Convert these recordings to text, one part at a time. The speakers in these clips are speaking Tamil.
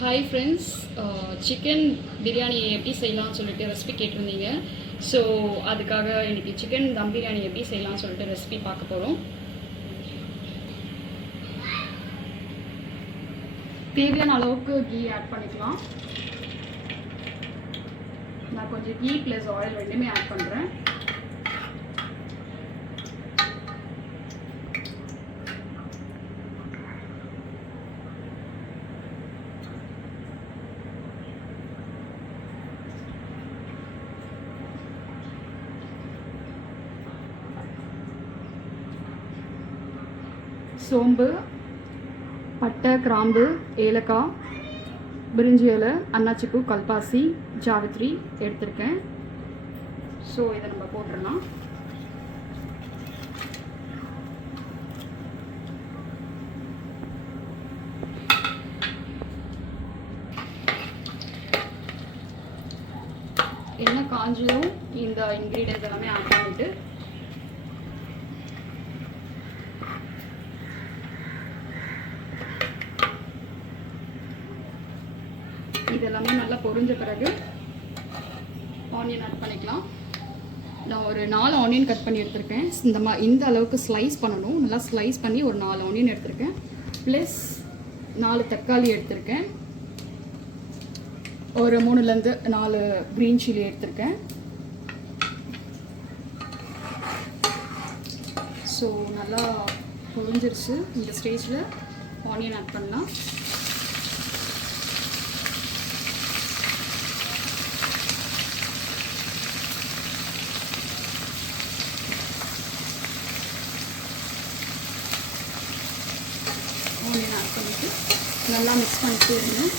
ஹாய் ஃப்ரெண்ட்ஸ், சிக்கன் பிரியாணி எப்படி செய்யலாம்னு சொல்லிட்டு ரெசிபி கேட்டிருந்தீங்க. ஸோ அதுக்காக இன்றைக்கி சிக்கன் தம் பிரியாணி எப்படி செய்யலாம்னு சொல்லிட்டு ரெசிபி பார்க்க போகிறோம். தேவையான அளவுக்கு கீ ஆட் பண்ணிக்கலாம். நான் கொஞ்சம் கீ ப்ளஸ் ஆயில் ரெண்டுமே ஆட் பண்ணுறேன். சோம்பு, பட்டை, கிராம்பு, ஏலக்காய், பிரிஞ்சி இலை, அன்னாச்சிப்பூ, கல்பாசி, ஜாவித்ரி எடுத்திருக்கேன். ஸோ இதை நம்ம போட்டுடலாம். எண்ணெய் காஞ்சதும் இந்த இன்க்ரீடியன்ஸ் எல்லாமே ஆட் பண்ணிட்டு இதெல்லாமே நல்லா பொரிஞ்ச பிறகு ஆனியன் ஆட் பண்ணிக்கலாம். நான் ஒரு 4 ஆனியன் கட் பண்ணி எடுத்திருக்கேன். இந்த அளவுக்கு ஸ்லைஸ் பண்ணணும். நல்லா ஸ்லைஸ் பண்ணி ஒரு 4 ஆனியன் எடுத்திருக்கேன். ப்ளஸ் 4 தக்காளி எடுத்திருக்கேன். ஒரு 3லேருந்து 4 க்ரீன் சில்லி எடுத்திருக்கேன். ஸோ நல்லா பொரிஞ்சிருச்சு. இந்த ஸ்டேஜில் ஆனியன் ஆட் பண்ணலாம். ஆனியன் ஆட் பண்ணிவிட்டு நல்லா மிக்ஸ் பண்ணிட்டு இருங்க.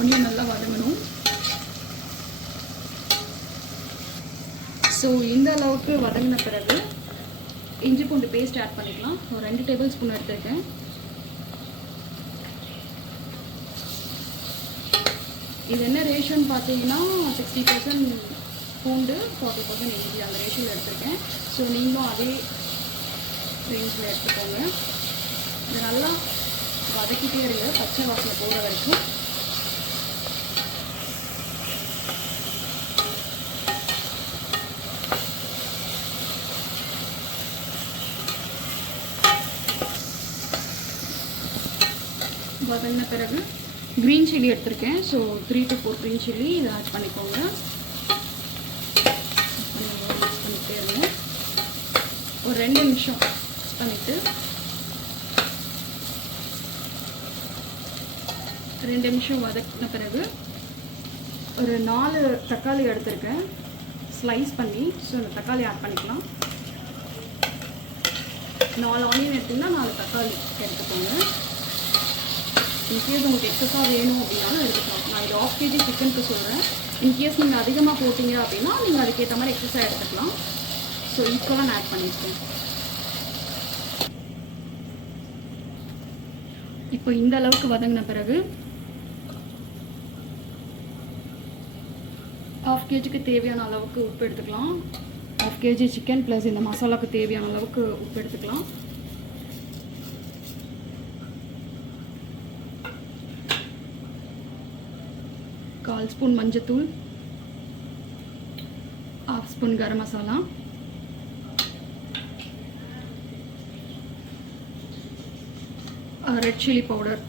ஆனியன் நல்லா வதங்கணும். ஸோ இந்த அளவுக்கு வதங்கின பிறகு இஞ்சி பூண்டு பேஸ்ட் ஆட் பண்ணிக்கலாம். ஒரு 2 டேபிள் ஸ்பூன் எடுத்துருக்கேன். இது என்ன ரேஷன் பார்த்தீங்கன்னா 60% பூண்டு 40% இஞ்சி அந்த ரேஷனில் எடுத்துருக்கேன். ஸோ நீங்களும் அதே ரேஞ்சில் எடுத்துக்கோங்க. இதை நல்லா வதக்கிட்டே இருங்க, பச்சை வாசனை போகிற வரைக்கும். வதங்கின பிறகு க்ரீன் சில்லி எடுத்திருக்கேன். ஸோ 3 to 4 க்ரீன் சில்லி இதை ஆட் பண்ணிக்கோங்க. மிக்ஸ் பண்ணிகிட்டே இருங்க. ஒரு 2 நிமிஷம் மிக்ஸ் பண்ணிவிட்டு 2 நிமிஷம் வதக்கின பிறகு ஒரு 4 தக்காளி எடுத்திருக்கேன் ஸ்லைஸ் பண்ணி. ஸோ அந்த தக்காளி ஆட் பண்ணிக்கலாம். 4 ஆனியன் எடுத்திங்கன்னா 4 தக்காளி எடுத்துக்கோங்க. இன்கேஸ் உங்களுக்கு எக்ஸஸாக வேணும் அப்படின்னாலும் எடுத்துக்கலாம். நான் இது 1/2 kg சிக்கனுக்கு சொல்கிறேன். இன்கேஸ் நீங்கள் அதிகமாக போட்டிங்க அப்படின்னா நீங்கள் அதுக்கேற்ற மாதிரி எக்ஸஸாக எடுத்துக்கலாம். ஸோ ஈக்குவலாக நான் ஆட் பண்ணியிருக்கேன். இப்போ இந்த அளவுக்கு வதங்கின பிறகு 1/2 kgக்கு தேவையான அளவுக்கு உப்பு எடுத்துக்கலாம். 1/2 kg சிக்கன் ப்ளஸ் இந்த மசாலாவுக்கு தேவையான அளவுக்கு உப்பு எடுத்துக்கலாம். கால் ஸ்பூன் மஞ்சத்தூள், 1/2 spoon garam masala, red chilli powder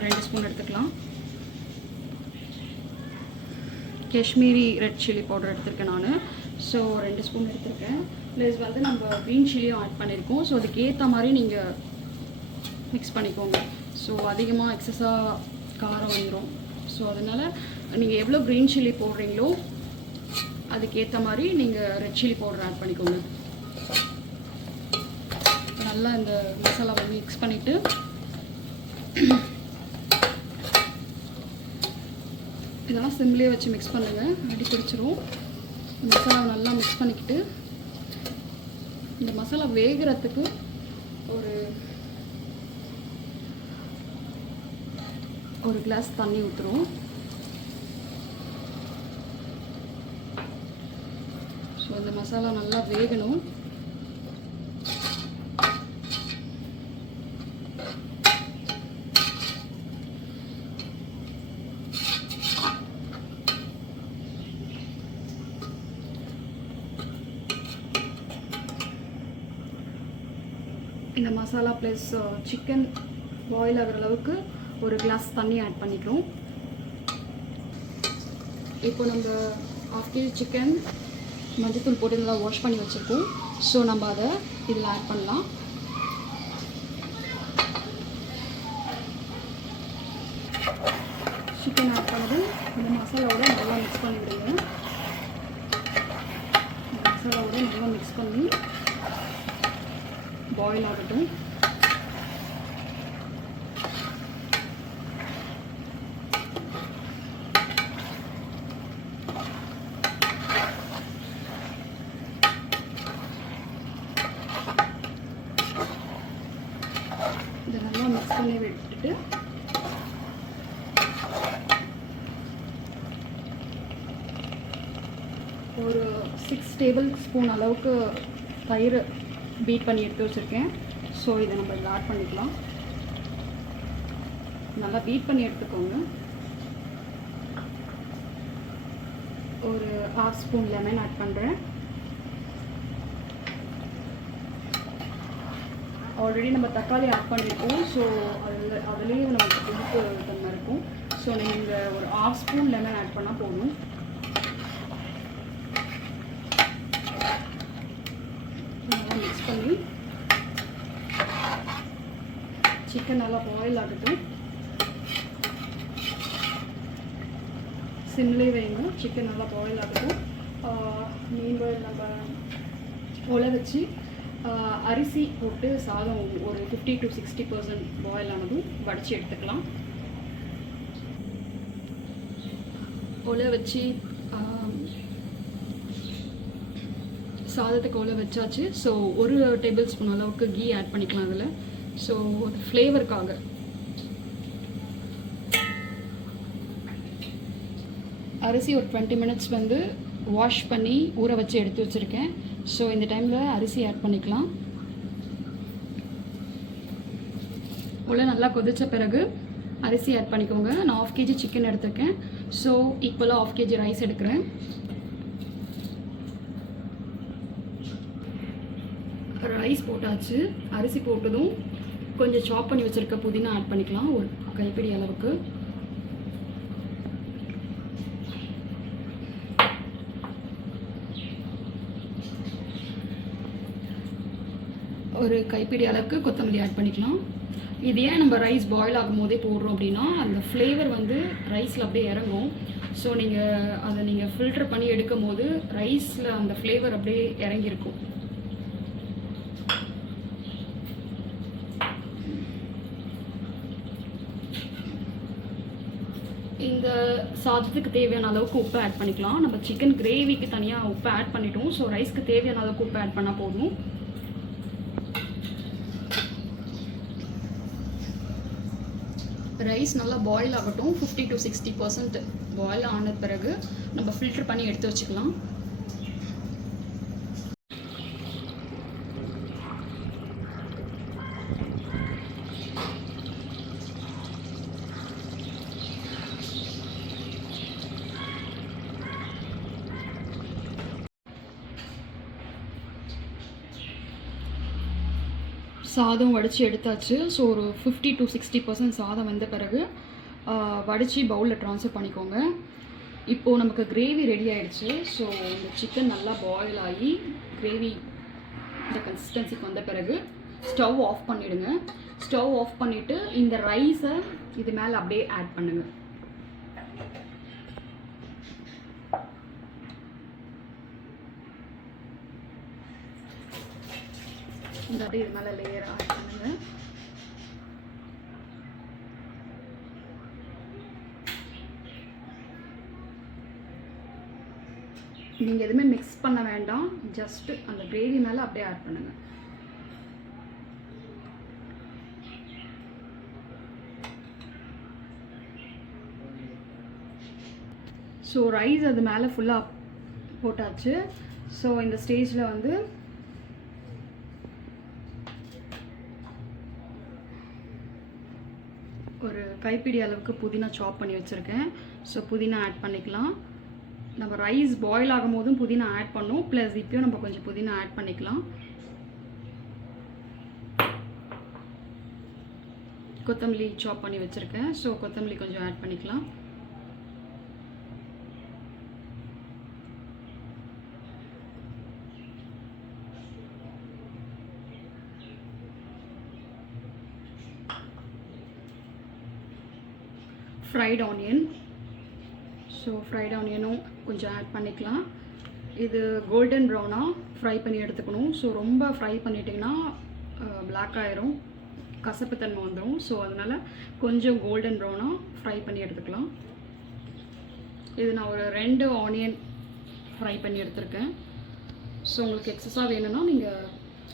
2 spoon எடுத்துக்கலாம். காஷ்மீரி ரெட் சில்லி பவுடர் எடுத்திருக்கேன் நான். ஸோ 2 ஸ்பூன் எடுத்திருக்கேன். ப்ளஸ் வந்து நம்ம க்ரீன் சில்லியும் ஆட் பண்ணியிருக்கோம். ஸோ அதுக்கு ஏற்ற மாதிரி நீங்கள் மிக்ஸ் பண்ணிக்கோங்க. ஸோ அதிகமாக எக்ஸஸாக காரம் வந்துடும். ஸோ அதனால் நீங்கள் எவ்வளோ க்ரீன் சில்லி போடுறீங்களோ அதுக்கேற்ற மாதிரி நீங்கள் ரெட் சில்லி பவுடர் ஆட் பண்ணிக்கோங்க. நல்லா இந்த மசாலாவை மிக்ஸ் பண்ணிவிட்டு இதெல்லாம் சிம்லேயே வச்சு மிக்ஸ் பண்ணுங்கள், அடி பிடிச்சிரும். மசாலா நல்லா மிக்ஸ் பண்ணிக்கிட்டு இந்த மசாலா வேகிறதுக்கு ஒரு கிளாஸ் தண்ணி ஊற்றுறோம். ஸோ இந்த மசாலா நல்லா வேகணும். இந்த மசாலா ப்ளஸ் சிக்கன் பாயில் ஆகிற அளவுக்கு ஒரு கிளாஸ் தண்ணி ஆட் பண்ணிக்கிறோம். இப்போ நம்ம 1/2 kg சிக்கன் மஞ்சத்தூள் போட்டு நல்லா வாஷ் பண்ணி வச்சுருக்கோம். ஸோ நம்ம அதை இதில் ஆட் பண்ணலாம். சிக்கன் ஆட் பண்ணது இந்த மசாலாவோட நல்லா மிக்ஸ் பண்ணி விடுங்க. மசாலாவோட நல்லா மிக்ஸ் பண்ணி பாயில் ஆகட்டும். இதை நல்லா மிக்ஸ் பண்ணி விட்டுட்டு ஒரு 6 டேபிள் ஸ்பூன் அளவுக்கு தயிர் பீட் பண்ணி எடுத்து வச்சுருக்கேன். ஸோ இதை நம்ம இதில் ஆட் பண்ணிக்கலாம். நல்லா பீட் பண்ணி எடுத்துக்கோங்க. ஒரு 1/2 ஸ்பூன் லெமன் ஆட் பண்ணுறேன். ஆல்ரெடி நம்ம தக்காளி ஆட் பண்ணியிருக்கோம். ஸோ அதுலேயே நமக்கு புளிப்பு தன்மை இருக்கும். ஸோ நீங்கள் ஒரு 1/2 ஸ்பூன் லெமன் ஆட் பண்ணால் போதும். நல்லா மிக்ஸ் பண்ணி சிக்கன் நல்லா பாயில் ஆகட்டும். சிம்லே வைங்க, சிக்கன் நல்லா பாயில் ஆகட்டும். மீன்வெல் நம்ம உலை வச்சு அரிசி போட்டு சாதம் ஒரு 50 to 60% பாயில் ஆனதும் வடித்து எடுத்துக்கலாம். உலை வச்சு சாதத்துக்கு உலை வச்சாச்சு. ஸோ ஒரு டேபிள் ஸ்பூன் அளவுக்கு கீ ஆட் பண்ணிக்கலாம் அதில். ஸோ ஒரு ஃப்ளேவருக்காக அரிசி ஒரு 20 மினிட்ஸ் வந்து வாஷ் பண்ணி ஊற வச்சு எடுத்து வச்சுருக்கேன். ஸோ இந்த டைமில் அரிசி ஆட் பண்ணிக்கலாம். உள்ள நல்லா கொதித்த பிறகு அரிசி ஆட் பண்ணிக்கோங்க. நான் 1/2 kg சிக்கன் எடுத்திருக்கேன். ஸோ ஈக்குவலாக 1/2 kg ரைஸ் எடுக்கிறேன். ரைஸ் போட்டாச்சு. அரிசி போட்டதும் கொஞ்சம் சாப் பண்ணி வச்சுருக்க புதினா ஆட் பண்ணிக்கலாம், ஒரு கைப்பிடி அளவுக்கு. ஒரு கைப்பிடி அளவுக்கு கொத்தமல்லி ஆட் பண்ணிக்கலாம். இது ஏன் நம்ம ரைஸ் பாயில் ஆகும் போதே போடுறோம் அப்படின்னா அந்த ஃப்ளேவர் வந்து ரைஸில் அப்படியே இறங்கும். ஸோ அதை ஃபில்டர் பண்ணி எடுக்கும் போது ரைஸில் அந்த ஃப்ளேவர் அப்படியே இறங்கியிருக்கும். இந்த சாதத்துக்கு தேவையான அளவுக்கு உப்பு ஆட் பண்ணிக்கலாம். நம்ம சிக்கன் கிரேவிக்கு தனியாக உப்பு ஆட் பண்ணிட்டோம். ஸோ ரைஸ்க்கு தேவையான அளவுக்கு உப்பு ஆட் பண்ணால் போதும். ரைஸ் நல்லா பாயில் ஆகட்டும். 50 to 60% பாயில் ஆன பிறகு நம்ம ஃபில்டர் பண்ணி எடுத்து வச்சுக்கலாம். சாதம் வடித்து எடுத்தாச்சு. ஸோ ஒரு 50 to 60% சாதம் வந்த பிறகு வடித்து பவுலில் ட்ரான்ஸ்ஃபர் பண்ணிக்கோங்க. இப்போது நமக்கு கிரேவி ரெடி ஆகிடுச்சு. ஸோ இந்த சிக்கன் நல்லா பாயில் ஆகி கிரேவி இந்த கன்சிஸ்டன்சிக்கு வந்த பிறகு ஸ்டவ் ஆஃப் பண்ணிவிடுங்க. ஸ்டவ் ஆஃப் பண்ணிவிட்டு இந்த ரைஸை இது மேலே அப்படியே ஆட் பண்ணுங்கள். இல்லாட்டி இது மேலே லேயர் ஆட் பண்ணுங்கள். நீங்கள் எதுவுமே மிக்ஸ் பண்ண வேண்டாம், ஜஸ்ட்டு அந்த கிரேவி மேலே அப்படியே ஆட் பண்ணுங்கள். ஸோ ரைஸ் அது மேலே ஃபுல்லாக போட்டாச்சு. ஸோ இந்த ஸ்டேஜில் வந்து ஒரு கைப்பிடி அளவுக்கு புதினா சாப் பண்ணி வச்சுருக்கேன். ஸோ புதினா ஆட் பண்ணிக்கலாம். நம்ம ரைஸ் பாயில் ஆகும் போதும் புதினா ஆட் பண்ணோம், ப்ளஸ் இப்போயும் நம்ம கொஞ்சம் புதினா ஆட் பண்ணிக்கலாம். கொத்தமல்லி சாப் பண்ணி வச்சுருக்கேன். ஸோ கொத்தமல்லி கொஞ்சம் ஆட் பண்ணிக்கலாம். ஃப்ரைட் ஆனியன், ஸோ ஃப்ரைட் ஆனியனும் கொஞ்சம் ஆட் பண்ணிக்கலாம். இது கோல்டன் ப்ரௌனாக ஃப்ரை பண்ணி எடுத்துக்கணும். ஸோ ரொம்ப ஃப்ரை பண்ணிட்டிங்கன்னா பிளாக் ஆயிரும், கசப்புத்தன்மை வந்துடும். ஸோ அதனால் கொஞ்சம் கோல்டன் ப்ரௌனாக ஃப்ரை பண்ணி எடுத்துக்கலாம். இது நான் ஒரு 2 ஆனியன் ஃப்ரை பண்ணி எடுத்துருக்கேன். ஸோ உங்களுக்கு எக்ஸஸாக வேணும்னா நீங்கள்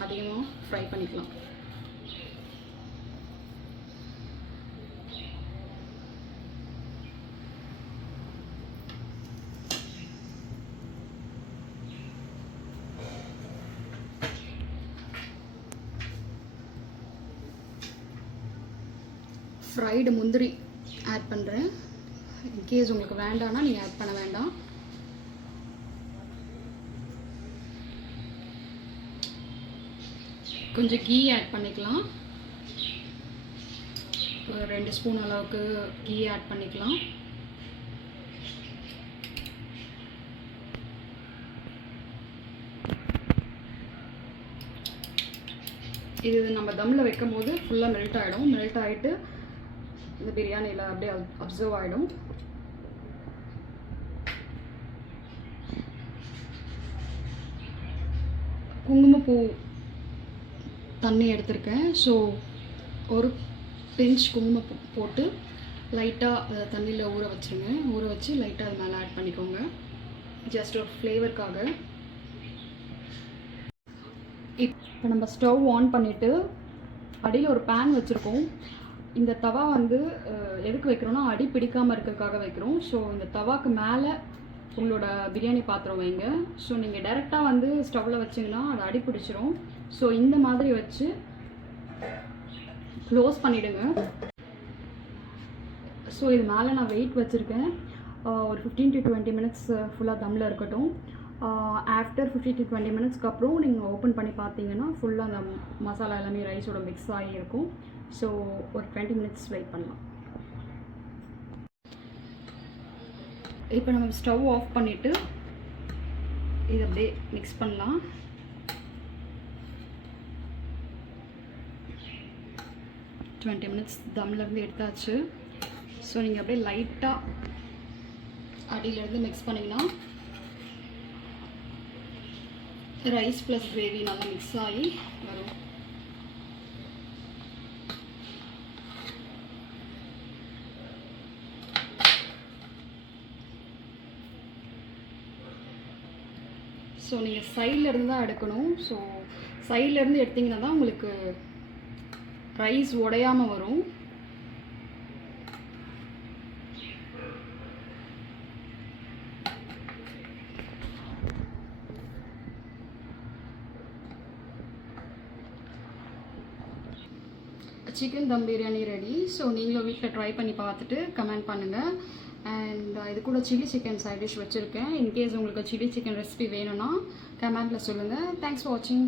அதிகமாக ஃப்ரை பண்ணிக்கலாம். ஃப்ரைடு முந்திரி ஆட் பண்ணுறேன். இன்கேஸ் உங்களுக்கு வேண்டாம்னா நீங்கள் ஆட் பண்ண வேண்டாம். கொஞ்சம் கீ ஆட் பண்ணிக்கலாம். ஒரு 2 ஸ்பூன் அளவுக்கு கீ ஆட் பண்ணிக்கலாம். இது நம்ம தம்மில் வைக்கும் போது ஃபுல்லாக மெல்ட் ஆகிடும். மெல்ட் ஆகிட்டு இந்த பிரியாணியில் அப்படியே அப்சர்வ் ஆகிடும். குங்குமப்பூ தண்ணி எடுத்திருக்கேன். ஸோ ஒரு பிஞ்ச் குங்குமப்பூ போட்டு லைட்டாக தண்ணியில் ஊற வச்சுருங்க. ஊற வச்சு லைட்டாக அது மேலே ஆட் பண்ணிக்கோங்க, ஜஸ்ட் ஒரு ஃப்ளேவருக்காக. இப்போ நம்ம ஸ்டவ் ஆன் பண்ணிவிட்டு அடியில் ஒரு பேன் வச்சுருக்கோம். இந்த தவா வந்து எதுக்கு வைக்கிறோன்னா அடி பிடிக்காமல் இருக்கிறதுக்காக வைக்கிறோம். ஸோ இந்த தவாக்கு மேலே உங்களோட பிரியாணி பாத்திரம் வைங்க. ஸோ நீங்கள் டைரெக்டாக வந்து ஸ்டவ்வில் வச்சிங்கன்னா அது அடி பிடிச்சிரும். ஸோ இந்த மாதிரி வச்சு க்ளோஸ் பண்ணிவிடுங்க. ஸோ இது மேலே நான் வெயிட் வச்சுருக்கேன். ஒரு 15 to 20 மினிட்ஸ் ஃபுல்லாக தம்மில் இருக்கட்டும். ஆஃப்டர் 15 to 20 மினிட்ஸ்க்கு அப்புறம் நீங்கள் ஓப்பன் பண்ணி பார்த்தீங்கன்னா ஃபுல்லாக அந்த மசாலா எல்லாமே ரைஸோட மிக்ஸ் ஆகி இருக்கும். ஸோ ஒரு 20 மினிட்ஸ் வெயிட் பண்ணலாம். இப்போ நம்ம ஸ்டவ் ஆஃப் பண்ணிவிட்டு இது அப்படியே மிக்ஸ் பண்ணலாம். டுவெண்ட்டி மினிட்ஸ் தம்லேருந்து எடுத்தாச்சு. ஸோ நீங்கள் அப்படியே லைட்டாக அடியிலேருந்து மிக்ஸ் பண்ணிங்கன்னா ரைஸ் ப்ளஸ் கிரேவி நல்லா மிக்ஸ் ஆகி வரும். ஸோ நீங்கள் சைட்லேருந்து தான் எடுக்கணும். ஸோ சைட்லேருந்து எடுத்திங்கன்னா தான் உங்களுக்கு ரைஸ் உடையாமல் வரும். சிக்கன் தம் பிரியாணி ரெடி. ஸோ நீங்களும் வீட்டில் ட்ரை பண்ணி பார்த்துட்டு கமெண்ட் பண்ணுங்கள். அண்ட் இது கூட சில்லி சிக்கன் சைட் டிஷ் வச்சுருக்கேன். இன்கேஸ் உங்களுக்கு சில்லி சிக்கன் ரெசிபி வேணும்னா கமெண்ட்டில் சொல்லுங்கள். தேங்க்ஸ் ஃபார் வாட்சிங்.